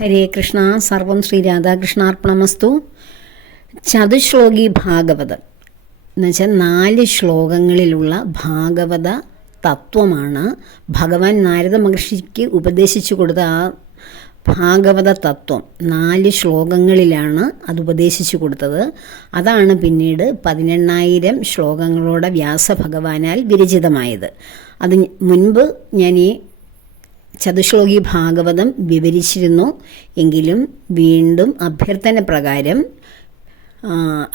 ഹരേ കൃഷ്ണ സർവം ശ്രീ രാധാകൃഷ്ണാർപ്പണമസ്തു. ചതുശ്ലോകി ഭാഗവതം. എന്നുവെച്ചാൽ നാല് ശ്ലോകങ്ങളിലുള്ള ഭാഗവത തത്വമാണ്. ഭഗവാൻ നാരദ മഹർഷിക്ക് ഉപദേശിച്ചു കൊടുത്ത ആ ഭാഗവത തത്വം നാല് ശ്ലോകങ്ങളിലാണ് അത് ഉപദേശിച്ചു കൊടുത്തത്. അതാണ് പിന്നീട് പതിനെണ്ണായിരം ശ്ലോകങ്ങളോടെ വ്യാസഭഗവാനാൽ വിരചിതമായത്. അത് മുൻപ് ഞാൻ ഈ ചതുശ്ലോകി ഭാഗവതം വിവരിച്ചിരുന്നു. എങ്കിലും വീണ്ടും അഭ്യർത്ഥന പ്രകാരം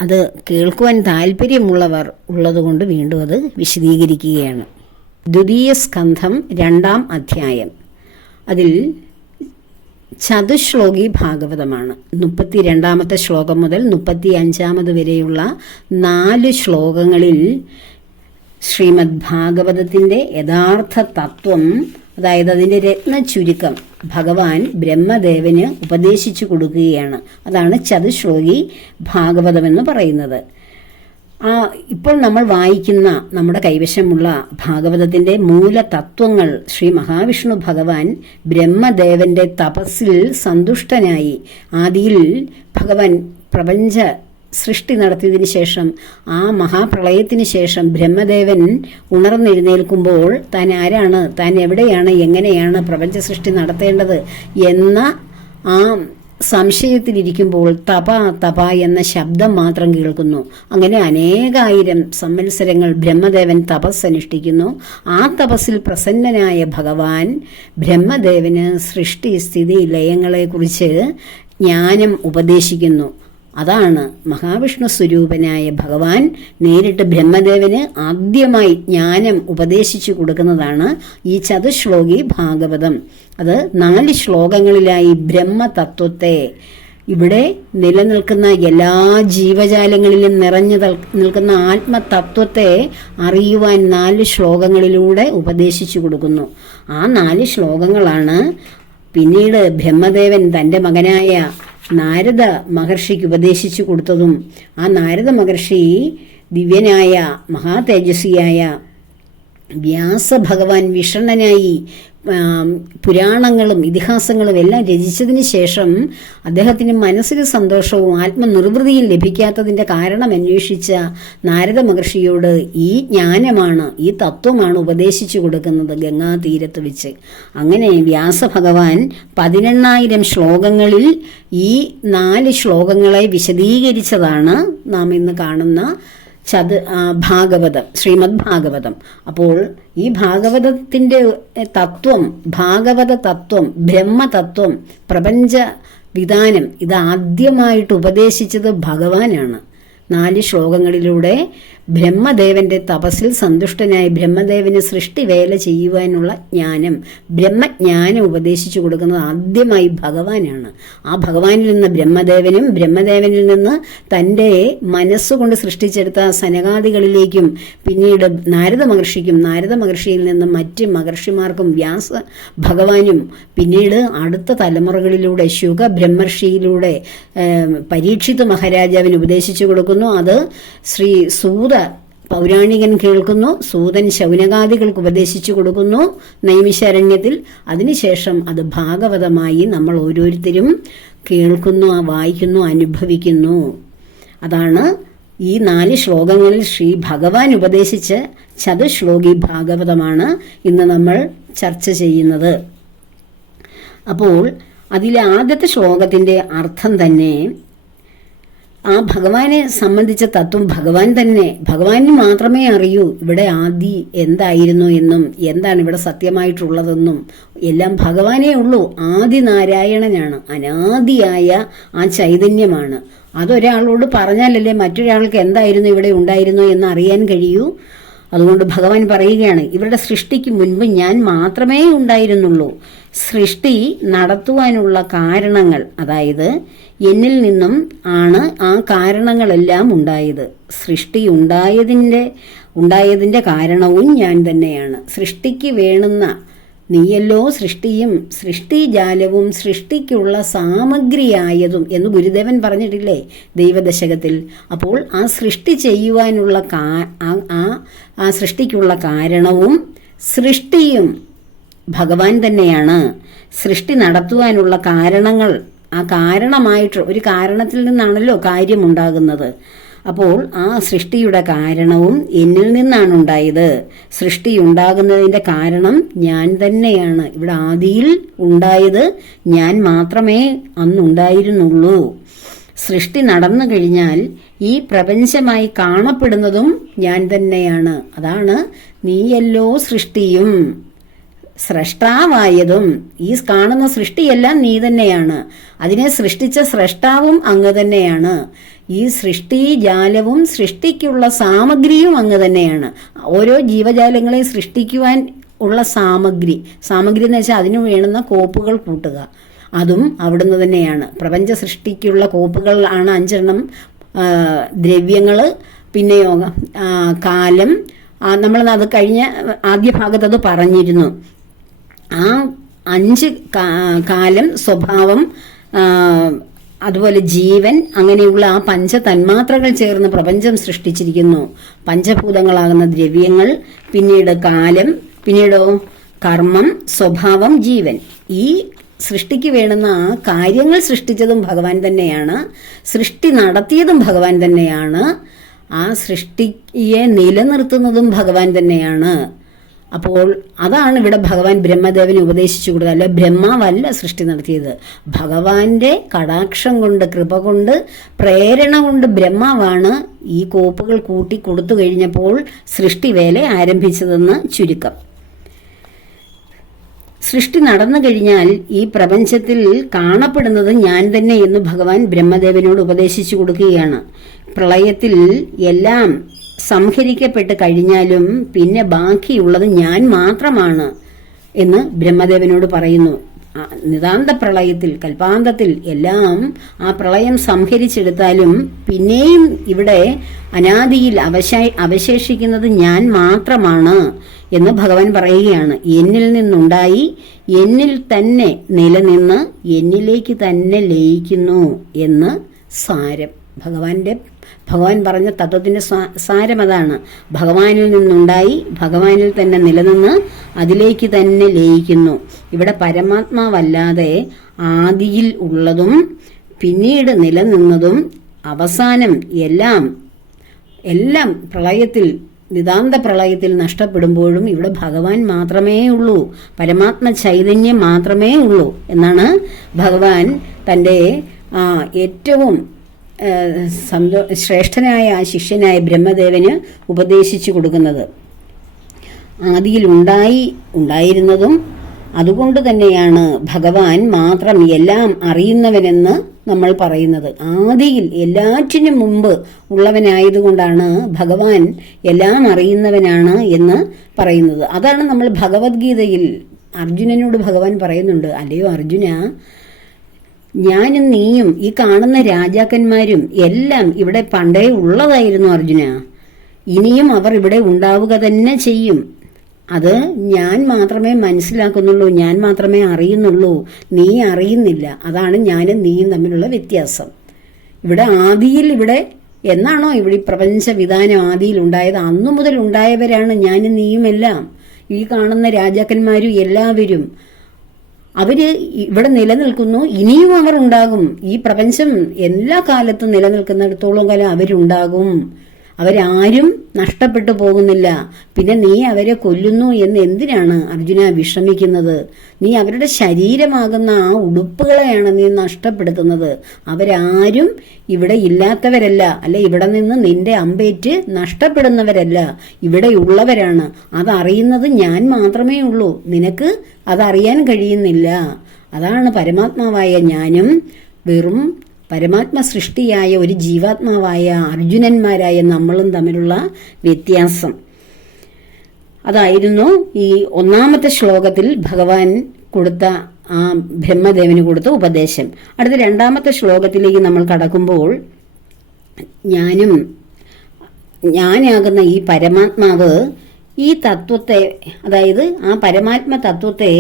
അത് കേൾക്കുവാൻ താല്പര്യമുള്ളവർ ഉള്ളതുകൊണ്ട് വീണ്ടും അത് വിശദീകരിക്കുകയാണ്. ദ്വിതീയ സ്കന്ധം രണ്ടാം അധ്യായം. അതിൽ ചതുശ്ലോകി ഭാഗവതമാണ്. മുപ്പത്തി രണ്ടാമത്തെ ശ്ലോകം മുതൽ മുപ്പത്തി അഞ്ചാമത് വരെയുള്ള നാല് ശ്ലോകങ്ങളിൽ ശ്രീമദ് ഭാഗവതത്തിന്റെ യഥാർത്ഥ തത്വം അതായത് അതിന്റെ രത്ന ചുരുക്കം ഭഗവാൻ ബ്രഹ്മദേവന് ഉപദേശിച്ചു കൊടുക്കുകയാണ്. അതാണ് ചതുശ്ലോകി ഭാഗവതം എന്ന് പറയുന്നത്. ആ ഇപ്പോൾ നമ്മൾ വായിക്കുന്ന നമ്മുടെ കൈവശമുള്ള ഭാഗവതത്തിന്റെ മൂല തത്വങ്ങൾ ശ്രീ മഹാവിഷ്ണു ഭഗവാൻ ബ്രഹ്മദേവന്റെ തപസ്സിൽ സന്തുഷ്ടനായി. ആദിയിൽ ഭഗവാൻ പ്രപഞ്ച സൃഷ്ടി നടത്തിയതിനു ശേഷം ആ മഹാപ്രളയത്തിന് ശേഷം ബ്രഹ്മദേവൻ ഉണർന്നെഴുന്നേൽക്കുമ്പോൾ താൻ ആരാണ് താൻ എവിടെയാണ് എങ്ങനെയാണ് പ്രപഞ്ച സൃഷ്ടി നടത്തേണ്ടത് എന്ന ആ സംശയത്തിലിരിക്കുമ്പോൾ തപ തപ എന്ന ശബ്ദം മാത്രം കേൾക്കുന്നു. അങ്ങനെ അനേകായിരം സംവത്സരങ്ങൾ ബ്രഹ്മദേവൻ തപസ് അനുഷ്ഠിക്കുന്നു. ആ തപസ്സിൽ പ്രസന്നനായ ഭഗവാൻ ബ്രഹ്മദേവന് സൃഷ്ടി സ്ഥിതി ലയങ്ങളെക്കുറിച്ച് ജ്ഞാനം ഉപദേശിക്കുന്നു. അതാണ് മഹാവിഷ്ണു സ്വരൂപനായ ഭഗവാൻ നേരിട്ട് ബ്രഹ്മദേവന് ആദ്യമായി ജ്ഞാനം ഉപദേശിച്ചു കൊടുക്കുന്നതാണ് ഈ ചതുശ്ലോകി ഭാഗവതം. അത് നാല് ശ്ലോകങ്ങളിലായി ബ്രഹ്മതത്വത്തെ ഇവിടെ നിലനിൽക്കുന്ന എല്ലാ ജീവജാലങ്ങളിലും നിറഞ്ഞു നിൽക്കുന്ന ആത്മതത്വത്തെ അറിയുവാൻ നാല് ശ്ലോകങ്ങളിലൂടെ ഉപദേശിച്ചു കൊടുക്കുന്നു. ആ നാല് ശ്ലോകങ്ങളാണ് പിന്നീട് ബ്രഹ്മദേവൻ തന്റെ മകനായ നാരദ മഹർഷിക്ക് ഉപദേശിച്ചു കൊടുത്തതും ആ നാരദ മഹർഷി ദിവ്യനായ മഹാതേജസ്വിയായ വ്യാസഭഗവാൻ വിഷണ്ണനായി പുരാണങ്ങളും ഇതിഹാസങ്ങളും എല്ലാം രചിച്ചതിന് ശേഷം അദ്ദേഹത്തിന് മനസ്സിന് സന്തോഷവും ആത്മനിർവൃതിയും ലഭിക്കാത്തതിന്റെ കാരണം അന്വേഷിച്ച നാരദ മഹർഷിയോട് ഈ ജ്ഞാനമാണ് ഈ തത്വമാണ് ഉപദേശിച്ചു കൊടുക്കുന്നത് ഗംഗാതീരത്ത് വെച്ച്. അങ്ങനെ വ്യാസഭഗവാൻ പതിനെണ്ണായിരം ശ്ലോകങ്ങളിൽ ഈ നാല് ശ്ലോകങ്ങളെ വിശദീകരിച്ചതാണ് നാം ഇന്ന് കാണുന്ന ചത് ഭാഗവതം ശ്രീമദ് ഭാഗവതം അപ്പോൾ ഈ ഭാഗവതത്തിന്റെ തത്വം ഭാഗവത തത്വം ബ്രഹ്മതത്വം പ്രപഞ്ച വിധാനം ഇത് ആദ്യമായിട്ട് ഉപദേശിച്ചത് ഭഗവാനാണ്. നാല് ശ്ലോകങ്ങളിലൂടെ ബ്രഹ്മദേവന്റെ തപസ്സിൽ സന്തുഷ്ടനായി ബ്രഹ്മദേവന് സൃഷ്ടിവേല ചെയ്യുവാനുള്ള ജ്ഞാനം ബ്രഹ്മജ്ഞാനം ഉപദേശിച്ചു കൊടുക്കുന്നത് ആദ്യമായി ഭഗവാനാണ്. ആ ഭഗവാനിൽ നിന്ന് ബ്രഹ്മദേവനും ബ്രഹ്മദേവനിൽ നിന്ന് തന്റെ മനസ്സുകൊണ്ട് സൃഷ്ടിച്ചെടുത്ത സനകാദികളിലേക്കും പിന്നീട് നാരദ മഹർഷിക്കും നാരദ മഹർഷിയിൽ നിന്ന് മറ്റ് മഹർഷിമാർക്കും വ്യാസ ഭഗവാനും പിന്നീട് അടുത്ത തലമുറകളിലൂടെ ശുഗ ബ്രഹ്മർഷിയിലൂടെ പരീക്ഷിത് മഹാരാജാവിന് ഉപദേശിച്ചു കൊടുക്കുന്നു. അത് ശ്രീ സൂത പൗരാണികൻ കേൾക്കുന്നു. സൂതൻ ശൗനകാദികൾക്ക് ഉപദേശിച്ചു കൊടുക്കുന്നു നൈമിശാരണ്യത്തിൽ. അതിനുശേഷം അത് ഭാഗവതമായി നമ്മൾ ഓരോരുത്തരും കേൾക്കുന്നു വായിക്കുന്നു അനുഭവിക്കുന്നു. അതാണ് ഈ നാല് ശ്ലോകങ്ങളിൽ ശ്രീ ഭഗവാൻ ഉപദേശിച്ച ചതുശ്ലോകി ഭാഗവതമാണ് ഇന്ന് നമ്മൾ ചർച്ച ചെയ്യുന്നത്. അപ്പോൾ അതിലെ ആദ്യത്തെ ശ്ലോകത്തിന്റെ അർത്ഥം തന്നെ ആ ഭഗവാനെ സംബന്ധിച്ച തത്വം ഭഗവാൻ തന്നെ. ഭഗവാന് മാത്രമേ അറിയൂ ഇവിടെ ആദി എന്തായിരുന്നു എന്നും എന്താണ് ഇവിടെ സത്യമായിട്ടുള്ളതെന്നും. എല്ലാം ഭഗവാനേ ഉള്ളൂ. ആദി നാരായണനാണ് അനാദിയായ ആ ചൈതന്യമാണ്. അതൊരാളോട് പറഞ്ഞാലല്ലേ മറ്റൊരാൾക്ക് എന്തായിരുന്നു ഇവിടെ ഉണ്ടായിരുന്നു എന്ന് അറിയാൻ കഴിയൂ. അതുകൊണ്ട് ഭഗവാൻ പറയുകയാണ് ഇവരുടെ സൃഷ്ടിക്ക് മുൻപ് ഞാൻ മാത്രമേ ഉണ്ടായിരുന്നുള്ളൂ. സൃഷ്ടി നടത്തുവാനുള്ള കാരണങ്ങൾ അതായത് എന്നിൽ നിന്നും ആണ് ആ കാരണങ്ങളെല്ലാം ഉണ്ടായത്. സൃഷ്ടി ഉണ്ടായതിന്റെ ഉണ്ടായതിന്റെ കാരണവും ഞാൻ തന്നെയാണ്. സൃഷ്ടിക്ക് വേണ്ടുന്ന നീയല്ലോ സൃഷ്ടിയും സൃഷ്ടിജാലവും സൃഷ്ടിക്കുള്ള സാമഗ്രിയായതും എന്ന് ഗുരുദേവൻ പറഞ്ഞിട്ടില്ലേ ദൈവദശകത്തിൽ. അപ്പോൾ ആ സൃഷ്ടി ചെയ്യുവാനുള്ള ആ- ആ സൃഷ്ടിക്കുള്ള കാരണവും സൃഷ്ടിയും ഭഗവാൻ തന്നെയാണ്. സൃഷ്ടി നടത്തുവാനുള്ള കാരണങ്ങൾ ആ കാരണമായിട്ട് ഒരു കാരണത്തിൽ നിന്നാണല്ലോ കാര്യമുണ്ടാകുന്നത്. അപ്പോൾ ആ സൃഷ്ടിയുടെ കാരണവും എന്നിൽ നിന്നാണ് ഉണ്ടായത്. സൃഷ്ടി ഉണ്ടാകുന്നതിന്റെ കാരണം ഞാൻ തന്നെയാണ്. ഇവിടെ ആദിയിൽ ഉണ്ടായത് ഞാൻ മാത്രമേ അന്നുണ്ടായിരുന്നുള്ളൂ സൃഷ്ടി നടന്നു കഴിഞ്ഞാൽ ഈ പ്രപഞ്ചമായി കാണപ്പെടുന്നതും ഞാൻ തന്നെയാണ്. അതാണ് നീയല്ലോ സൃഷ്ടിയും. സ്രഷ്ടാവായതും. ഈ കാണുന്ന സൃഷ്ടിയെല്ലാം നീ തന്നെയാണ്. അതിനെ സൃഷ്ടിച്ച സ്രഷ്ടാവും അങ്ങ് തന്നെയാണ്. ഈ സൃഷ്ടി ജാലവും സൃഷ്ടിക്കുള്ള സാമഗ്രിയും അങ്ങ് തന്നെയാണ്. ഓരോ ജീവജാലങ്ങളെ സൃഷ്ടിക്കുവാൻ ഉള്ള സാമഗ്രി. സാമഗ്രി എന്ന് വെച്ചാൽ അതിനു വേണ്ടുന്ന കോപ്പുകൾ കൂട്ടുക. അതും അവിടുന്ന് തന്നെയാണ്. പ്രപഞ്ച സൃഷ്ടിക്കുള്ള കോപ്പുകൾ ആണ് അഞ്ചെണ്ണം. ദ്രവ്യങ്ങൾ പിന്നെയോ കാലം. നമ്മൾ അത് കഴിഞ്ഞ ആദ്യ ഭാഗത്ത് അത് പറഞ്ഞിരുന്നു. ആ അഞ്ച് കാലം സ്വഭാവം അതുപോലെ ജീവൻ അങ്ങനെയുള്ള ആ പഞ്ച തന്മാത്രകൾ ചേർന്ന് പ്രപഞ്ചം സൃഷ്ടിച്ചിരിക്കുന്നു. പഞ്ചഭൂതങ്ങളാകുന്ന ദ്രവ്യങ്ങൾ പിന്നീട് കാലം പിന്നീടോ കർമ്മം സ്വഭാവം ജീവൻ. ഈ സൃഷ്ടിക്ക് വേണ്ടുന്ന ആ കാര്യങ്ങൾ സൃഷ്ടിച്ചതും ഭഗവാൻ തന്നെയാണ്. സൃഷ്ടി നടത്തിയതും ഭഗവാൻ തന്നെയാണ്. ആ സൃഷ്ടിയെ നിലനിർത്തുന്നതും ഭഗവാൻ തന്നെയാണ്. അപ്പോൾ അതാണ് ഇവിടെ ഭഗവാൻ ബ്രഹ്മദേവന് ഉപദേശിച്ചു കൊടുത്തത്. അല്ല ബ്രഹ്മാവല്ല സൃഷ്ടി നടത്തിയത്. ഭഗവാന്റെ കടാക്ഷം കൊണ്ട് കൃപ കൊണ്ട് പ്രേരണ കൊണ്ട് ബ്രഹ്മാവാണ് ഈ കോപ്പുകൾ കൂട്ടി കൊടുത്തു കഴിഞ്ഞപ്പോൾ സൃഷ്ടിവേല ആരംഭിച്ചതെന്ന് ചുരുക്കം. സൃഷ്ടി നടന്നു കഴിഞ്ഞാൽ ഈ പ്രപഞ്ചത്തിൽ കാണപ്പെടുന്നത് ഞാൻ തന്നെ എന്ന് ഭഗവാൻ ബ്രഹ്മദേവനോട് ഉപദേശിച്ചു കൊടുക്കുകയാണ്. പ്രളയത്തിൽ എല്ലാം സംഹരിക്കപ്പെട്ട് കഴിഞ്ഞാലും പിന്നെ ബാക്കിയുള്ളത് ഞാൻ മാത്രമാണ് എന്ന് ബ്രഹ്മദേവനോട് പറയുന്നു. നിതാന്ത പ്രളയത്തിൽ കൽപ്പാന്തത്തിൽ എല്ലാം ആ പ്രളയം സംഹരിച്ചെടുത്താലും പിന്നെയും ഇവിടെ അനാദിയിൽ അവശേ അവശേഷിക്കുന്നത് ഞാൻ മാത്രമാണ് എന്ന് ഭഗവാൻ പറയുകയാണ്. എന്നിൽ നിന്നുണ്ടായി എന്നിൽ തന്നെ നിലനിന്ന് എന്നിലേക്ക് തന്നെ ലയിക്കുന്നു എന്ന് സാരം. ഭഗവാന്റെ ഭഗവാൻ പറഞ്ഞ തത്വത്തിന്റെ സാരം അതാണ്. ഭഗവാനിൽ നിന്നുണ്ടായി ഭഗവാനിൽ തന്നെ നിലനിന്ന് അതിലേക്ക് തന്നെ ലയിക്കുന്നു. ഇവിടെ പരമാത്മാവല്ലാതെ ആദിയിൽ ഉള്ളതും പിന്നീട് നിലനിന്നതും അവസാനം എല്ലാം എല്ലാം പ്രളയത്തിൽ നിതാന്ത പ്രളയത്തിൽ നഷ്ടപ്പെടുമ്പോഴും ഇവിടെ ഭഗവാൻ മാത്രമേ ഉള്ളൂ. പരമാത്മ ചൈതന്യം മാത്രമേ ഉള്ളൂ എന്നാണ് ഭഗവാൻ തന്റെ ഏറ്റവും സന്തോ ശ്രേഷ്ഠനായ ആ ശിഷ്യനായ ബ്രഹ്മദേവന് ഉപദേശിച്ചു കൊടുക്കുന്നത്. ആദിയിൽ ഉണ്ടായി ഉണ്ടായിരുന്നതും അതുകൊണ്ട് തന്നെയാണ് ഭഗവാൻ മാത്രം എല്ലാം അറിയുന്നവനെന്ന് നമ്മൾ പറയുന്നത്. ആദിയിൽ എല്ലാറ്റിനും മുമ്പ് ഉള്ളവനായതുകൊണ്ടാണ് ഭഗവാൻ എല്ലാം അറിയുന്നവനാണ് എന്ന് പറയുന്നത്. അതാണ് നമ്മൾ ഭഗവത്ഗീതയിൽ അർജുനനോട് ഭഗവാൻ പറയുന്നുണ്ട് അല്ലയോ അർജുന ഞാനും നീയും ഈ കാണുന്ന രാജാക്കന്മാരും എല്ലാം ഇവിടെ പണ്ടേ ഉള്ളതായിരുന്നു അർജുന. ഇനിയും അവർ ഇവിടെ ഉണ്ടാവുക തന്നെ ചെയ്യും. അത് ഞാൻ മാത്രമേ മനസ്സിലാക്കുന്നുള്ളൂ ഞാൻ മാത്രമേ അറിയുന്നുള്ളൂ. നീ അറിയുന്നില്ല. അതാണ് ഞാനും നീയും തമ്മിലുള്ള വ്യത്യാസം. ഇവിടെ ആദിയിൽ ഇവിടെ എന്നാണോ ഇവിടെ പ്രപഞ്ച വിധാനം ആദിയിൽ ഉണ്ടായത്? അന്നു മുതൽ ഉണ്ടായവരാണ് ഞാനും നീയുമെല്ലാം ഈ കാണുന്ന രാജാക്കന്മാരും എല്ലാവരും. അവർ ഇവിടെ നിലനിൽക്കുന്നു ഇനിയും അവർ ഉണ്ടാകും. ഈ പ്രപഞ്ചം എല്ലാ കാലത്തും നിലനിൽക്കുന്നിടത്തോളം കാലം അവരുണ്ടാകും. അവരാരും നഷ്ടപ്പെട്ടു പോകുന്നില്ല. പിന്നെ നീ അവരെ കൊല്ലുന്നു എന്ന് എന്തിനാണ് അർജുന വിഷമിക്കുന്നത്? നീ അവരുടെ ശരീരമാകുന്ന ആ ഉടുപ്പുകളെയാണ് നീ നഷ്ടപ്പെടുത്തുന്നത്. അവരാരും ഇവിടെ ഇല്ലാത്തവരല്ല. അല്ലെ ഇവിടെ നിന്ന് നിന്റെ അമ്പേറ്റ് നഷ്ടപ്പെടുന്നവരല്ല. ഇവിടെയുള്ളവരാണ് അതറിയുന്നത് ഞാൻ മാത്രമേ ഉള്ളൂ. നിനക്ക് അതറിയാൻ കഴിയുന്നില്ല. അതാണ് പരമാത്മാവായ ഞാനും വെറും പരമാത്മ സൃഷ്ടിയായ ഒരു ജീവാത്മാവായ അർജുനന്മാരായ നമ്മളും തമ്മിലുള്ള വ്യത്യാസം. അതായിരുന്നു ഈ ഒന്നാമത്തെ ശ്ലോകത്തിൽ ഭഗവാൻ കൊടുത്ത ആ ബ്രഹ്മദേവന് കൊടുത്ത ഉപദേശം. അടുത്ത രണ്ടാമത്തെ ശ്ലോകത്തിലേക്ക് നമ്മൾ കടക്കുമ്പോൾ ഞാനും ഞാനാകുന്ന ഈ പരമാത്മാവ് ഈ തത്വത്തെ അതായത് ആ പരമാത്മ തത്വത്തെ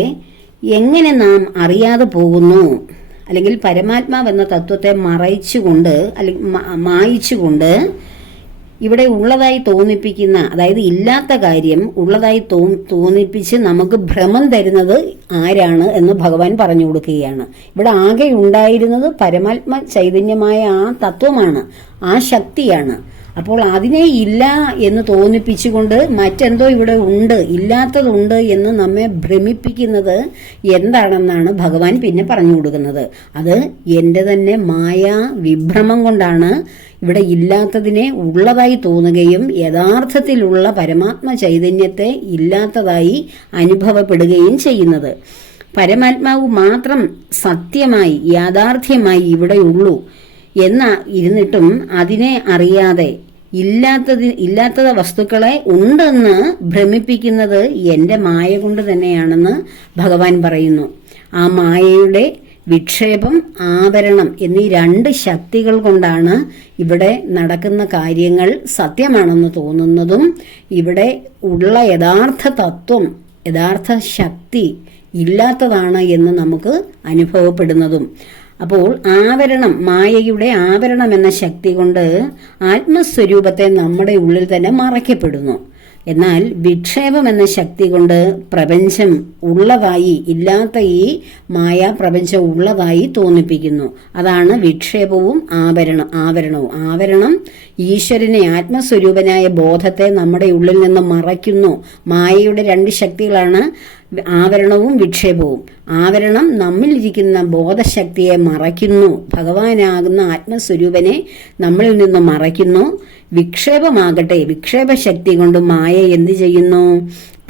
എങ്ങനെ നാം അറിയാതെ പോകുന്നു? അല്ലെങ്കിൽ പരമാത്മാവ് എന്ന തത്വത്തെ മറയിച്ചുകൊണ്ട് അല്ലെങ്കിൽ മായിച്ചുകൊണ്ട് ഇവിടെ ഉള്ളതായി തോന്നിപ്പിക്കുന്ന അതായത് ഇല്ലാത്ത കാര്യം ഉള്ളതായി തോന്നിപ്പിച്ച് നമുക്ക് ഭ്രമം തരുന്നത് ആരാണ് എന്ന് ഭഗവാൻ പറഞ്ഞു കൊടുക്കുകയാണ്. ഇവിടെ ആകെ ഉണ്ടായിരുന്നത് പരമാത്മ ചൈതന്യമായ ആ തത്വമാണ് ആ ശക്തിയാണ്. അപ്പോൾ അതിനെ ഇല്ല എന്ന് തോന്നിപ്പിച്ചുകൊണ്ട് മറ്റെന്തോ ഇവിടെ ഉണ്ട് ഇല്ലാത്തതുണ്ട് എന്ന് നമ്മെ ഭ്രമിപ്പിക്കുന്നത് എന്താണെന്നാണ് ഭഗവാൻ പിന്നെ പറഞ്ഞു കൊടുക്കുന്നത്. അത് എന്റെ തന്നെ മായ വിഭ്രമം കൊണ്ടാണ് ഇവിടെ ഇല്ലാത്തതിനെ ഉള്ളതായി തോന്നുകയും യഥാർത്ഥത്തിലുള്ള പരമാത്മ ചൈതന്യത്തെ ഇല്ലാത്തതായി അനുഭവപ്പെടുകയും ചെയ്യുന്നത്. പരമാത്മാവ് മാത്രം സത്യമായി യാഥാർത്ഥ്യമായി ഇവിടെയുള്ളൂ എന്ന ഇരുന്നിട്ടും അതിനെ അറിയാതെ ഇല്ലാത്തത് ഇല്ലാത്ത വസ്തുക്കളെ ഉണ്ടെന്ന് ഭ്രമിപ്പിക്കുന്നത് എന്റെ മായ കൊണ്ട് തന്നെയാണെന്ന് ഭഗവാൻ പറയുന്നു. ആ മായയുടെ വിക്ഷേപം ആവരണം എന്നീ രണ്ട് ശക്തികൾ കൊണ്ടാണ് ഇവിടെ നടക്കുന്ന കാര്യങ്ങൾ സത്യമാണെന്ന് തോന്നുന്നതും ഇവിടെ ഉള്ള യഥാർത്ഥ തത്വം യഥാർത്ഥ ശക്തി ഇല്ലാത്തതാണ് എന്ന് നമുക്ക് അനുഭവപ്പെടുന്നതും. അപ്പോൾ ആവരണം മായയുടെ ആവരണം എന്ന ശക്തി കൊണ്ട് ആത്മസ്വരൂപത്തെ നമ്മുടെ ഉള്ളിൽ തന്നെ മറയ്ക്കപ്പെടുന്നു. എന്നാൽ വിക്ഷേപം എന്ന ശക്തി കൊണ്ട് പ്രപഞ്ചം ഉള്ളതായി ഇല്ലാത്ത ഈ മായ പ്രപഞ്ചം ഉള്ളതായി തോന്നിപ്പിക്കുന്നു. അതാണ് വിക്ഷേപവും ആവരണം ആവരണവും. ആവരണം ഈശ്വരനെ ആത്മസ്വരൂപനായ ബോധത്തെ നമ്മുടെ ഉള്ളിൽ നിന്ന് മറയ്ക്കുന്നു. മായയുടെ രണ്ട് ശക്തികളാണ് ആവരണവും വിക്ഷേപവും. ആവരണം നമ്മളിരിക്കുന്ന ബോധശക്തിയെ മറയ്ക്കുന്നു. ഭഗവാനാകുന്ന ആത്മസ്വരൂപനെ നമ്മളിൽ നിന്ന് മറയ്ക്കുന്നു. വിക്ഷേപമാകട്ടെ. വിക്ഷേപശക്തി കൊണ്ട് മായ എന്ത് ചെയ്യുന്നു?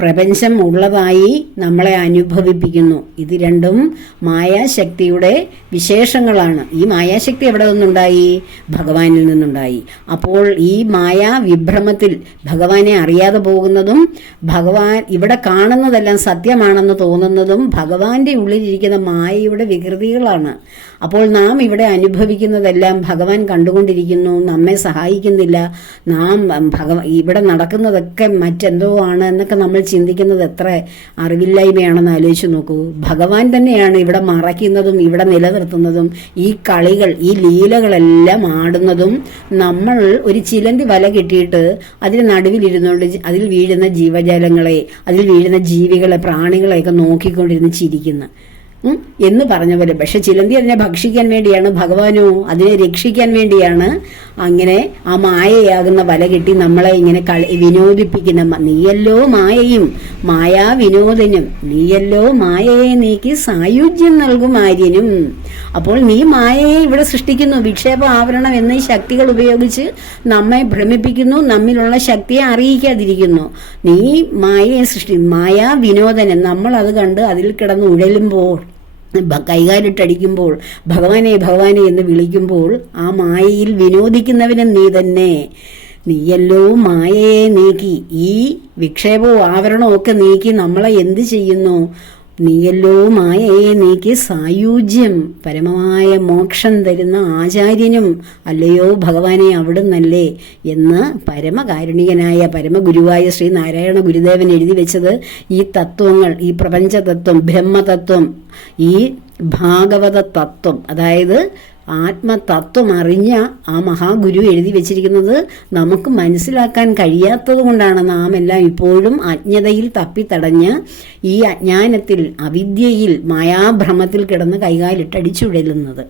പ്രപഞ്ചം ഉള്ളതായി നമ്മളെ അനുഭവിപ്പിക്കുന്നു. ഇത് രണ്ടും മായാശക്തിയുടെ വിശേഷങ്ങളാണ്. ഈ മായാശക്തി എവിടെ നിന്നുണ്ടായി? ഭഗവാനിൽ നിന്നുണ്ടായി. അപ്പോൾ ഈ മായാ വിഭ്രമത്തിൽ ഭഗവാനെ അറിയാതെ പോകുന്നതും ഭഗവാൻ ഇവിടെ കാണുന്നതെല്ലാം സത്യമാണെന്ന് തോന്നുന്നതും ഭഗവാന്റെ ഉള്ളിലിരിക്കുന്ന മായയുടെ വികൃതികളാണ്. അപ്പോൾ നാം ഇവിടെ അനുഭവിക്കുന്നതെല്ലാം ഭഗവാൻ കണ്ടുകൊണ്ടിരിക്കുന്നു നമ്മെ സഹായിക്കുന്നില്ല. നാം ഭഗവ ഇവിടെ നടക്കുന്നതൊക്കെ മറ്റെന്തോ ആണ് എന്നൊക്കെ നമ്മൾ ചിന്തിക്കുന്നത് എത്ര അറിവില്ലായ്മയാണെന്ന് ആലോചിച്ച് നോക്കൂ. ഭഗവാൻ തന്നെയാണ് ഇവിടെ മറയ്ക്കുന്നതും ഇവിടെ നിലനിർത്തുന്നതും ഈ കളികൾ ഈ ലീലകളെല്ലാം ആടുന്നതും നമ്മൾ ഒരു ചിലന്തി വല കിട്ടിയിട്ട് അതിന് നടുവിലിരുന്നുകൊണ്ട് അതിൽ വീഴുന്ന ജീവജാലങ്ങളെ അതിൽ വീഴുന്ന ജീവികളെ പ്രാണികളെയൊക്കെ നോക്കിക്കൊണ്ടിരുന്ന് ചിരിക്കുന്നു. എന്ന് പറഞ്ഞ പോലെ പക്ഷെ ചിലന്തി അതിനെ ഭക്ഷിക്കാൻ വേണ്ടിയാണ് ഭഗവാനോ അതിനെ രക്ഷിക്കാൻ വേണ്ടിയാണ് അങ്ങനെ ആ മായയാകുന്ന വല കെട്ടി നമ്മളെ ഇങ്ങനെ വിനോദിപ്പിക്കുന്ന നീയല്ലോ മായയും മായാ വിനോദനും നീയല്ലോ മായയെ നീക്കി സായുജ്യം നൽകും ആര്യനും. അപ്പോൾ നീ മായയെ ഇവിടെ സൃഷ്ടിക്കുന്നു വിക്ഷേപ ആവരണം എന്നീ ശക്തികൾ ഉപയോഗിച്ച് നമ്മെ ഭ്രമിപ്പിക്കുന്നു നമ്മിലുള്ള ശക്തിയെ അറിയിക്കാതിരിക്കുന്നു. നീ മായയെ സൃഷ്ടി മായാ വിനോദനം നമ്മൾ അത് കണ്ട് അതിൽ കിടന്ന് ഉഴലുമ്പോൾ കൈകാലിട്ടടിക്കുമ്പോൾ ഭഗവാനെ ഭഗവാനെ എന്ന് വിളിക്കുമ്പോൾ ആ മായയിൽ വിനോദിക്കുന്നവനും നീ തന്നെ. നീയല്ലോ മായയെ നീക്കി. ഈ വിക്ഷേപവും ആവരണവും ഒക്കെ നീക്കി നമ്മളെ എന്ത് ചെയ്യുന്നു? നീയല്ലോ മായയെ നീക്കി സായുജ്യം പരമമായ മോക്ഷം തരുന്ന ആചാര്യനും അല്ലയോ ഭഗവാനെ അവിടുന്നല്ലേ എന്ന് പരമകാരുണികനായ പരമഗുരുവായ ശ്രീ നാരായണ ഗുരുദേവൻ എഴുതി വെച്ചത് ഈ തത്വങ്ങൾ ഈ പ്രപഞ്ചതത്വം ബ്രഹ്മതത്വം ഈ ഭാഗവത തത്വം അതായത് ആത്മതത്വം അറിഞ്ഞ ആ മഹാഗുരു എഴുതി വെച്ചിരിക്കുന്നത് നമുക്ക് മനസ്സിലാക്കാൻ കഴിയാത്തത് കൊണ്ടാണ് നാം എല്ലാം ഇപ്പോഴും അജ്ഞതയിൽ തപ്പിത്തടഞ്ഞ് ഈ അജ്ഞാനത്തിൽ അവിദ്യയിൽ മായാഭ്രമത്തിൽ കിടന്ന് കൈകാലിട്ടടിച്ചുഴലുന്നത്.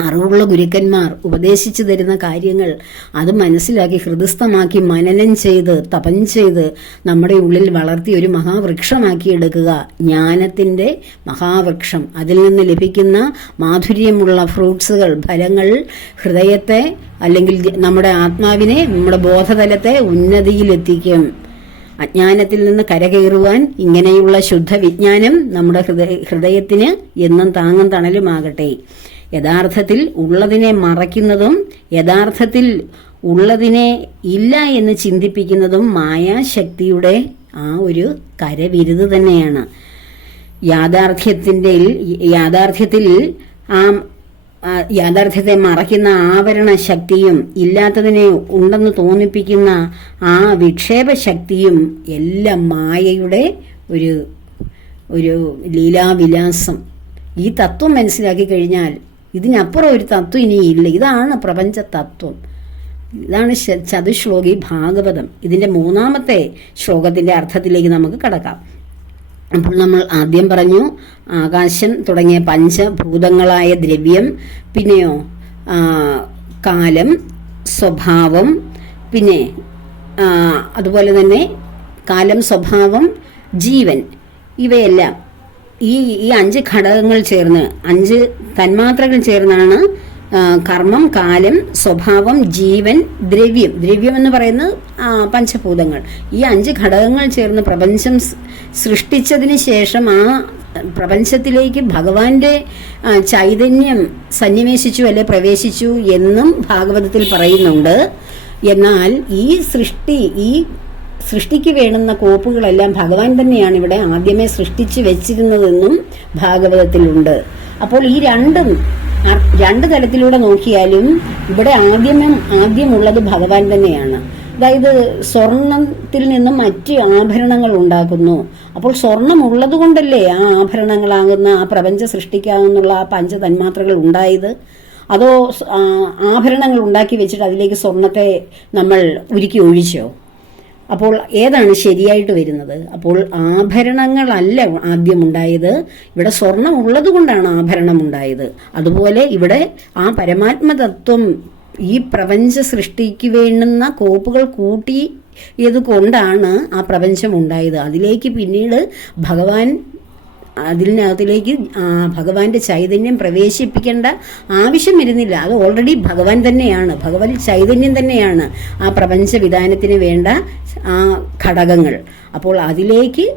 അറിവുള്ള ഗുരുക്കന്മാർ ഉപദേശിച്ചു തരുന്ന കാര്യങ്ങൾ അത് മനസ്സിലാക്കി ഹൃദയസ്ഥമാക്കി മനനം ചെയ്ത് തപം ചെയ്ത് നമ്മുടെ ഉള്ളിൽ വളർത്തി ഒരു മഹാവൃക്ഷമാക്കി എടുക്കുക. ജ്ഞാനത്തിന്റെ മഹാവൃക്ഷം. അതിൽ നിന്ന് ലഭിക്കുന്ന മാധുര്യമുള്ള ഫ്രൂട്ട്സുകൾ ഫലങ്ങൾ ഹൃദയത്തെ അല്ലെങ്കിൽ നമ്മുടെ ആത്മാവിനെ നമ്മുടെ ബോധതലത്തെ ഉന്നതിയിലെത്തിക്കും. അജ്ഞാനത്തിൽ നിന്ന് കരകയറുവാൻ ഇങ്ങനെയുള്ള ശുദ്ധ വിജ്ഞാനം നമ്മുടെ ഹൃദയ ഹൃദയത്തിന് എന്നും താങ്ങും തണലുമാകട്ടെ. യഥാർത്ഥത്തിൽ ഉള്ളതിനെ മറയ്ക്കുന്നതും യഥാർത്ഥത്തിൽ ഉള്ളതിനെ ഇല്ല എന്ന് ചിന്തിപ്പിക്കുന്നതും മായാശക്തിയുടെ ആ ഒരു കരവിരുത് തന്നെയാണ്. യാഥാർത്ഥ്യത്തിന്റെ യാഥാർത്ഥ്യത്തിൽ ആ യാഥാർത്ഥ്യത്തെ മറയ്ക്കുന്ന ആവരണ ശക്തിയും ഇല്ലാത്തതിനെ ഉണ്ടെന്ന് തോന്നിപ്പിക്കുന്ന ആ വിക്ഷേപ ശക്തിയും എല്ലാം മായയുടെ ഒരു ഒരു ലീലാവിലാസം. ഈ തത്വം മനസ്സിലാക്കി കഴിഞ്ഞാൽ ഇതിനപ്പുറം ഒരു തത്വം ഇനിയില്ല. ഇതാണ് പ്രപഞ്ച തത്വം. ഇതാണ് ചതുശ്ലോകി ഭാഗവതം. ഇതിന്റെ മൂന്നാമത്തെ ശ്ലോകത്തിന്റെ അർത്ഥത്തിലേക്ക് നമുക്ക് കടക്കാം. അപ്പോൾ നമ്മൾ ആദ്യം പറഞ്ഞു ആകാശം തുടങ്ങിയ പഞ്ചഭൂതങ്ങളായ ദ്രവ്യം പിന്നെയോ കാലം സ്വഭാവം പിന്നെ അതുപോലെ തന്നെ കാലം സ്വഭാവം ജീവൻ ഇവയെല്ലാം ഈ ഈ അഞ്ച് ഘടകങ്ങൾ ചേർന്ന് അഞ്ച് തന്മാത്രകൾ ചേർന്നാണ് കർമ്മം കാലം സ്വഭാവം ജീവൻ ദ്രവ്യം. ദ്രവ്യം എന്ന് പറയുന്നത് പഞ്ചഭൂതങ്ങൾ. ഈ അഞ്ച് ഘടകങ്ങൾ ചേർന്ന് പ്രപഞ്ചം സൃഷ്ടിച്ചതിന് ശേഷം ആ പ്രപഞ്ചത്തിലേക്ക് ഭഗവാന്റെ ചൈതന്യം സന്നിവേശിച്ചു അല്ലെ പ്രവേശിച്ചു എന്നും ഭാഗവതത്തിൽ പറയുന്നുണ്ട്. എന്നാൽ ഈ സൃഷ്ടി ഈ സൃഷ്ടിക്ക് വേണ്ടുന്ന കോപ്പുകളെല്ലാം ഭഗവാൻ തന്നെയാണ് ഇവിടെ ആദ്യമേ സൃഷ്ടിച്ചു വെച്ചിരുന്നതെന്നും ഭാഗവതത്തിലുണ്ട്. അപ്പോൾ ഈ രണ്ടും രണ്ട് തലത്തിലൂടെ നോക്കിയാലും ഇവിടെ ആദ്യമേ ആദ്യമുള്ളത് ഭഗവാൻ തന്നെയാണ്. അതായത് സ്വർണത്തിൽ നിന്നും മറ്റ് ആഭരണങ്ങൾ ഉണ്ടാക്കുന്നു. അപ്പോൾ സ്വർണം ഉള്ളത് കൊണ്ടല്ലേ ആ ആഭരണങ്ങളാകുന്ന ആ പ്രപഞ്ച സൃഷ്ടിക്കാവുന്നുള്ള ആ പഞ്ചതന്മാത്രകൾ ഉണ്ടായത്? അതോ ആഭരണങ്ങൾ ഉണ്ടാക്കി വെച്ചിട്ട് അതിലേക്ക് സ്വർണത്തെ നമ്മൾ ഉരുക്കി ഒഴിച്ചോ? അപ്പോൾ ഏതാണ് ശരിയായിട്ട് വരുന്നത്? അപ്പോൾ ആഭരണങ്ങളല്ല ആദ്യം ഉണ്ടായത് ഇവിടെ സ്വർണം ഉള്ളത് കൊണ്ടാണ് ആഭരണം ഉണ്ടായത് അതുപോലെ ഇവിടെ ആ പരമാത്മതത്വം ഈ പ്രപഞ്ച സൃഷ്ടിക്ക് വേണ്ടുന്ന കോപ്പുകൾ കൂട്ടി കൊണ്ടാണ് ആ പ്രപഞ്ചം ഉണ്ടായത് അതിലേക്ക് പിന്നീട് ഭഗവാൻ അതിനകത്തിലേക്ക് ഭഗവാന്റെ ചൈതന്യം പ്രവേശിപ്പിക്കേണ്ട ആവശ്യം വരുന്നില്ല. അത് ഓൾറെഡി ഭഗവാൻ തന്നെയാണ്. ഭഗവാൻ ചൈതന്യം തന്നെയാണ് ആ പ്രപഞ്ച വിധാനത്തിന് വേണ്ട ആ ഘടകങ്ങൾ. അപ്പോൾ അതിലേക്ക്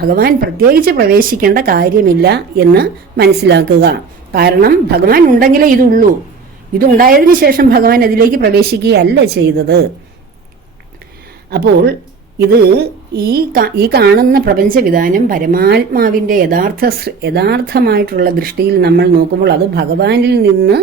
ഭഗവാൻ പ്രത്യേകിച്ച് പ്രവേശിക്കേണ്ട കാര്യമില്ല എന്ന് മനസ്സിലാക്കുക. കാരണം ഭഗവാൻ ഉണ്ടെങ്കിലേ ഇതുള്ളൂ. ഇതുണ്ടായതിനു ശേഷം ഭഗവാൻ അതിലേക്ക് പ്രവേശിക്കുകയല്ല ചെയ്തത്. അപ്പോൾ ഇത് ഈ ഈ കാണുന്ന പ്രപഞ്ചവിധാനം പരമാത്മാവിന്റെ യഥാർത്ഥ യഥാർത്ഥമായിട്ടുള്ള ദൃഷ്ടിയിൽ നമ്മൾ നോക്കുമ്പോൾ അത് ഭഗവാനിൽ നിന്ന്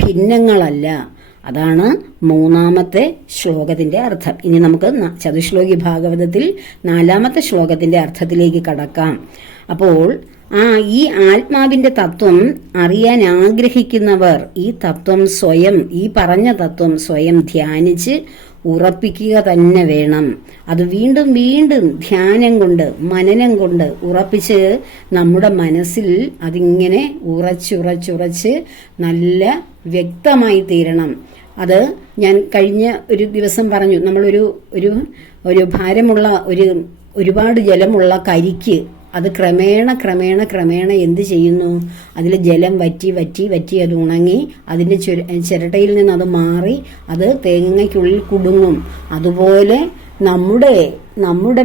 ഭിന്നങ്ങളല്ല. അതാണ് മൂന്നാമത്തെ ശ്ലോകത്തിന്റെ അർത്ഥം. ഇനി നമുക്ക് ചതുശ്ലോകി ഭാഗവതത്തിൽ നാലാമത്തെ ശ്ലോകത്തിന്റെ അർത്ഥത്തിലേക്ക് കടക്കാം. അപ്പോൾ ആ ഈ ആത്മാവിന്റെ തത്വം അറിയാൻ ആഗ്രഹിക്കുന്നവർ ഈ തത്വം സ്വയം ഈ പറഞ്ഞ തത്വം സ്വയം ധ്യാനിച്ച് ഉറപ്പിക്കുക തന്നെ വേണം. അത് വീണ്ടും വീണ്ടും ധ്യാനം കൊണ്ട് മനനം കൊണ്ട് ഉറപ്പിച്ച് നമ്മുടെ മനസ്സിൽ അതിങ്ങനെ ഉറച്ചുറച്ചുറച്ച് നല്ല വ്യക്തമായി തീരണം. അത് ഞാൻ കഴിഞ്ഞ ഒരു ദിവസം പറഞ്ഞു. നമ്മളൊരു ഒരു ഒരു ഭാരമുള്ള ഒരു ഒരുപാട് ജലമുള്ള കരിക്ക് അത് ക്രമേണ ക്രമേണ ക്രമേണ എന്ത് ചെയ്യുന്നു? അതിൽ ജലം വറ്റി വറ്റി വറ്റി അത് ഉണങ്ങി അതിന്റെ ചുര ചിരട്ടയിൽ നിന്ന് അത് മാറി അത് തേങ്ങയ്ക്കുള്ളിൽ കുടുങ്ങും. അതുപോലെ നമ്മുടെ നമ്മുടെ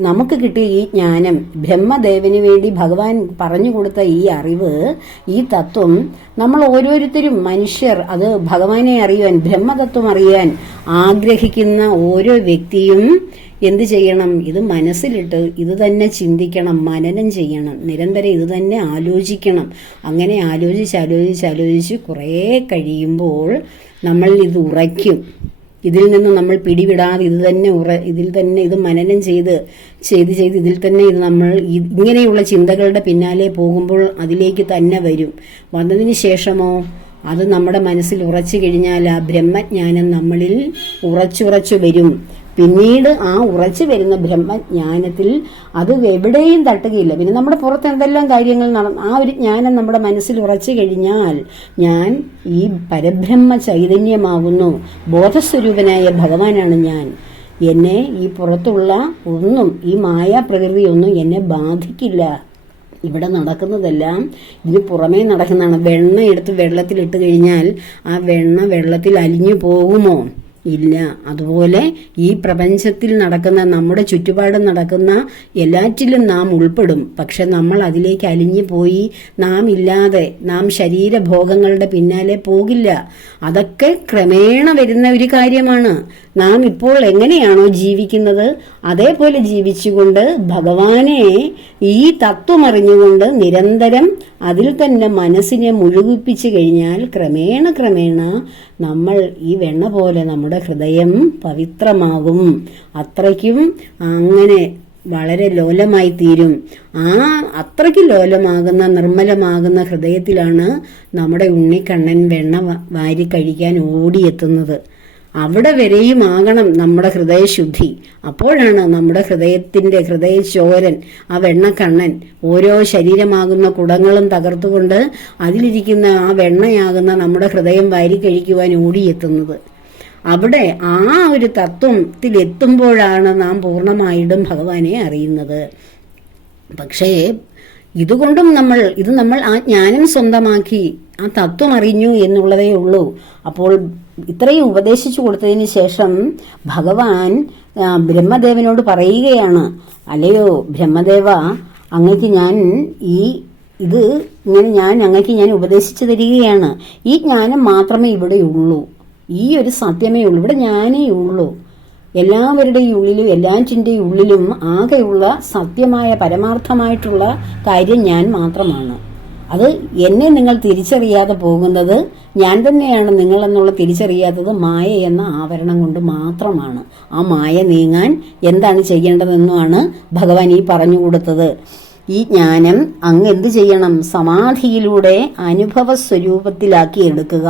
നമുക്ക് കിട്ടിയ ഈ ജ്ഞാനം ബ്രഹ്മദേവന് വേണ്ടി ഭഗവാൻ പറഞ്ഞു കൊടുത്ത ഈ അറിവ് ഈ തത്വം നമ്മൾ ഓരോരുത്തരും മനുഷ്യർ അത് ഭഗവാനെ അറിയുവാൻ ബ്രഹ്മതത്വം അറിയാൻ ആഗ്രഹിക്കുന്ന ഓരോ വ്യക്തിയും എന്ത് ചെയ്യണം? ഇത് മനസ്സിലിട്ട് ഇത് തന്നെ ചിന്തിക്കണം മനനം ചെയ്യണം നിരന്തരം ഇത് തന്നെ ആലോചിക്കണം. അങ്ങനെ ആലോചിച്ച് ആലോചിച്ച് ആലോചിച്ച് കുറേ കഴിയുമ്പോൾ നമ്മൾ ഇത് ഉറയ്ക്കും. ഇതിൽ നിന്ന് നമ്മൾ പിടിവിടാതെ ഇത് തന്നെ ഉറ ഇതിൽ തന്നെ ഇത് മനനം ചെയ്ത് ചെയ്ത് ചെയ്ത് ഇതിൽ തന്നെ ഇത് നമ്മൾ ഇങ്ങനെയുള്ള ചിന്തകളുടെ പിന്നാലെ പോകുമ്പോൾ അതിലേക്ക് തന്നെ വരും. വന്നതിന് ശേഷമോ? അത് നമ്മുടെ മനസ്സിൽ ഉറച്ചു കഴിഞ്ഞാൽ ആ ബ്രഹ്മജ്ഞാനം നമ്മളിൽ ഉറച്ചുറച്ചു വരും. പിന്നീട് ആ ഉറച്ചു വരുന്ന ബ്രഹ്മജ്ഞാനത്തിൽ അത് എവിടെയും തട്ടുകയില്ല. പിന്നെ നമ്മുടെ പുറത്ത് എന്തെല്ലാം കാര്യങ്ങൾ നടന്നു ആ ഒരു ജ്ഞാനം നമ്മുടെ മനസ്സിൽ ഉറച്ചു കഴിഞ്ഞാൽ ഞാൻ ഈ പരബ്രഹ്മ ചൈതന്യമാകുന്നു. ബോധസ്വരൂപനായ ഭഗവാനാണ് ഞാൻ. എന്നെ ഈ പുറത്തുള്ള ഒന്നും ഈ മായാപ്രകൃതി ഒന്നും എന്നെ ബാധിക്കില്ല. ഇവിടെ നടക്കുന്നതെല്ലാം ഇതിന് പുറമേ നടക്കുന്നതാണ്. വെണ്ണ എടുത്ത് വെള്ളത്തിലിട്ട് കഴിഞ്ഞാൽ ആ വെണ്ണ വെള്ളത്തിൽ അലിഞ്ഞു പോകുമോ? ഇല്ല. അതുപോലെ ഈ പ്രപഞ്ചത്തിൽ നടക്കുന്ന നമ്മുടെ ചുറ്റുപാട് നടക്കുന്ന എല്ലാറ്റിലും നാം ഉൾപ്പെടും. പക്ഷെ നമ്മൾ അതിലേക്ക് അലിഞ്ഞു പോയി നാം ഇല്ലാതെ നാം ശരീരഭോഗങ്ങളുടെ പിന്നാലെ പോകില്ല. അതൊക്കെ ക്രമേണ വരുന്ന ഒരു കാര്യമാണ്. നാം ഇപ്പോൾ എങ്ങനെയാണോ ജീവിക്കുന്നത്? അതേപോലെ ജീവിച്ചുകൊണ്ട് ഭഗവാനെ ഈ തത്വം അറിഞ്ഞുകൊണ്ട് നിരന്തരം അതിൽ തന്നെ മനസ്സിനെ മുഴുകിപ്പിച്ചു കഴിഞ്ഞാൽ ക്രമേണ ക്രമേണ നമ്മൾ ഈ വെണ്ണ പോലെ നമ്മുടെ ഹൃദയം പവിത്രമാകും. അത്രയ്ക്കും അങ്ങനെ വളരെ ലോലമായി തീരും. ആ അത്രയ്ക്ക് ലോലമാകുന്ന നിർമ്മലമാകുന്ന ഹൃദയത്തിലാണ് നമ്മുടെ ഉണ്ണിക്കണ്ണൻ വെണ്ണ വാരി കഴിക്കാൻ ഓടിയെത്തുന്നത്. അവിടെ വരെയും ആകണം നമ്മുടെ ഹൃദയശുദ്ധി. അപ്പോഴാണ് നമ്മുടെ ഹൃദയത്തിന്റെ ഹൃദയചോരൻ ആ വെണ്ണക്കണ്ണൻ ഓരോ ശരീരമാകുന്ന കുടങ്ങളും തകർത്തുകൊണ്ട് അതിലിരിക്കുന്ന ആ വെണ്ണയാകുന്ന നമ്മുടെ ഹൃദയം വാരി കഴിക്കുവാൻ ഓടിയെത്തുന്നത്. അവിടെ ആ ഒരു തത്വത്തിൽ എത്തുമ്പോഴാണ് നാം പൂർണമായിട്ടും ഭഗവാനെ അറിയുന്നത്. പക്ഷേ ഇതുകൊണ്ടും നമ്മൾ ഇത് നമ്മൾ ആ ജ്ഞാനം സ്വന്തമാക്കി ആ തത്വം അറിഞ്ഞു എന്നുള്ളതേ ഉള്ളൂ. അപ്പോൾ ഇത്രയും ഉപദേശിച്ചു കൊടുത്തതിന് ശേഷം ഭഗവാൻ ബ്രഹ്മദേവനോട് പറയുകയാണ് അല്ലയോ ബ്രഹ്മദേവ അങ്ങക്ക് ഞാൻ ഈ ഇത് ഇങ്ങനെ ഞാൻ അങ്ങക്ക് ഞാൻ ഉപദേശിച്ചു തരികയാണ്. ഈ ജ്ഞാനം മാത്രമേ ഇവിടെയുള്ളൂ ഈ ഒരു സത്യമേ ഉള്ളൂ. ഇവിടെ ഞാനേ ഉള്ളൂ. എല്ലാവരുടെയും ഉള്ളിലും എല്ലാറ്റിന്റെയും ഉള്ളിലും ആകെയുള്ള സത്യമായ പരമാർത്ഥമായിട്ടുള്ള കാര്യം ഞാൻ മാത്രമാണ്. അത് എന്നെ നിങ്ങൾ തിരിച്ചറിയാതെ പോകുന്നത് ഞാൻ തന്നെയാണ് നിങ്ങൾ എന്നുള്ള തിരിച്ചറിയാത്തത് മായ എന്ന ആവരണം കൊണ്ട് മാത്രമാണ്. ആ മായ നീങ്ങാൻ എന്താണ് ചെയ്യേണ്ടതെന്നുമാണ് ഭഗവാൻ ഈ പറഞ്ഞു കൊടുത്തത്. ഈ ജ്ഞാനം അങ്ങ് എന്ത് ചെയ്യണം? സമാധിയിലൂടെ അനുഭവ സ്വരൂപത്തിലാക്കി എടുക്കുക.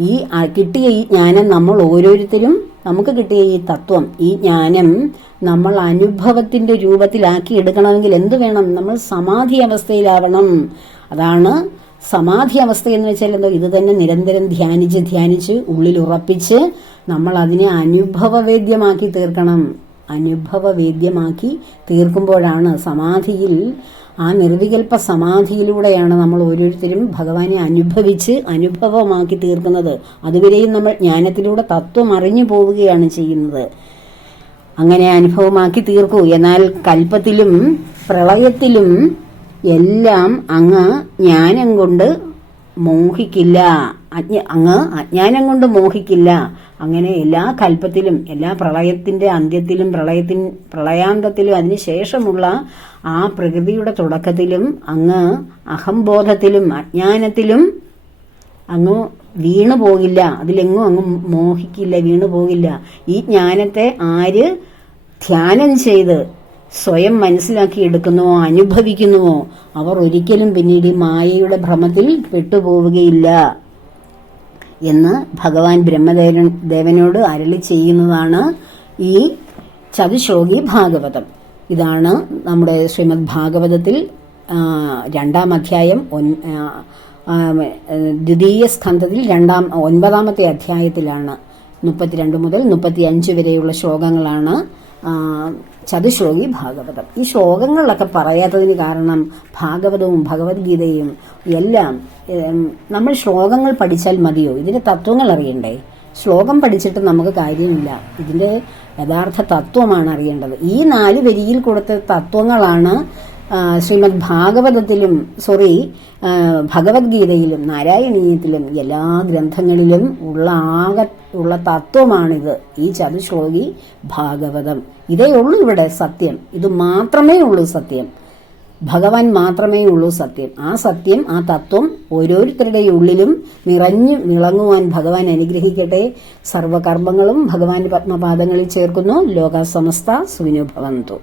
ഈ കിട്ടിയ ഈ ജ്ഞാനം നമ്മൾ ഓരോരുത്തരും നമുക്ക് കിട്ടിയ ഈ തത്വം ഈ ജ്ഞാനം നമ്മൾ അനുഭവത്തിന്റെ രൂപത്തിലാക്കി എടുക്കണമെങ്കിൽ എന്ത് വേണം? നമ്മൾ സമാധി അവസ്ഥയിലാവണം. അതാണ് സമാധി അവസ്ഥ എന്ന് വെച്ചാൽ എന്തോ? ഇത് തന്നെ നിരന്തരം ധ്യാനിച്ച് ധ്യാനിച്ച് ഉള്ളിൽ ഉറപ്പിച്ച് നമ്മൾ അതിനെ അനുഭവവേദ്യമാക്കി തീർക്കണം. അനുഭവവേദ്യമാക്കി തീർക്കുമ്പോഴാണ് സമാധിയിൽ ആ നിർവികൽപ്പ സമാധിയിലൂടെയാണ് നമ്മൾ ഓരോരുത്തരും ഭഗവാനെ അനുഭവിച്ച് അനുഭവമാക്കി തീർക്കുന്നത്. അതുവരെയും നമ്മൾ ജ്ഞാനത്തിലൂടെ തത്വം അറിഞ്ഞു പോവുകയാണ് ചെയ്യുന്നത്. അങ്ങനെ അനുഭവമാക്കി തീർക്കൂ. എന്നാൽ കൽപ്പത്തിലും പ്രളയത്തിലും എല്ലാം അങ്ങ് ജ്ഞാനം കൊണ്ട് മോഹിക്കില്ല. അജ്ഞ അങ്ങ് അജ്ഞാനം കൊണ്ട് മോഹിക്കില്ല. അങ്ങനെ എല്ലാ കൽപ്പത്തിലും എല്ലാ പ്രളയത്തിന്റെ അന്ത്യത്തിലും പ്രളയത്തിൻ പ്രളയാന്തത്തിലും അതിനുശേഷമുള്ള ആ പ്രകൃതിയുടെ തുടക്കത്തിലും അങ്ങ് അഹംബോധത്തിലും അജ്ഞാനത്തിലും അങ്ങ് വീണു പോകില്ല. അതിലെങ്ങും അങ്ങ് മോഹിക്കില്ല വീണു പോകില്ല. ഈ ജ്ഞാനത്തെ ആര് ധ്യാനം ചെയ്ത് സ്വയം മനസ്സിലാക്കി എടുക്കുന്നുവോ അനുഭവിക്കുന്നുവോ അവർ ഒരിക്കലും പിന്നീട് ഈ മായയുടെ ഭ്രമത്തിൽ പെട്ടുപോവുകയില്ല. എന്ന് ഭഗവാൻ ബ്രഹ്മദേവൻ ദേവനോട് അരളി ചെയ്യുന്നതാണ് ഈ ചതുശ്ലോകി ഭാഗവതം. ഇതാണ് നമ്മുടെ ശ്രീമദ് ഭാഗവതത്തിൽ രണ്ടാം അധ്യായം ദ്വിതീയ സ്കന്ധത്തിൽ രണ്ടാം ഒൻപതാമത്തെ അധ്യായത്തിലാണ് മുപ്പത്തിരണ്ട് മുതൽ മുപ്പത്തി അഞ്ച് വരെയുള്ള ശ്ലോകങ്ങളാണ് ചതുശ്ലോകി ഭാഗവതം. ഈ ശ്ലോകങ്ങളിലൊക്കെ പറയാത്തതിന് കാരണം ഭാഗവതവും ഭഗവത്ഗീതയും എല്ലാം നമ്മൾ ശ്ലോകങ്ങൾ പഠിച്ചാൽ മതിയോ? ഇതിന്റെ തത്വങ്ങൾ അറിയണ്ടേ? ശ്ലോകം പഠിച്ചിട്ട് നമുക്ക് കാര്യമില്ല. ഇതിന്റെ യഥാർത്ഥ തത്വമാണ് അറിയേണ്ടത്. ഈ നാല് വരിയിൽ കൊടുത്ത തത്വങ്ങളാണ് ശ്രീമദ് ഭാഗവതത്തിലും സോറി ഭഗവത്ഗീതയിലും നാരായണീയത്തിലും എല്ലാ ഗ്രന്ഥങ്ങളിലും ഉള്ള ആകെ ഉള്ള തത്വമാണിത്. ഈ ചതുശ്ലോകി ഭാഗവതം. ഇതേ ഉള്ളൂ ഇവിടെ സത്യം. ഇത് മാത്രമേ ഉള്ളൂ സത്യം. ഭഗവാൻ മാത്രമേ ഉള്ളൂ സത്യം. ആ സത്യം ആ തത്വം ഓരോരുത്തരുടെ ഉള്ളിലും നിറഞ്ഞു വിളങ്ങുവാൻ ഭഗവാൻ അനുഗ്രഹിക്കട്ടെ. സർവകർമ്മങ്ങളും ഭഗവാന്റെ പത്മപാദങ്ങളിൽ ചേർക്കുന്നു. ലോക സമസ്ത സുവിനുഭവന്തു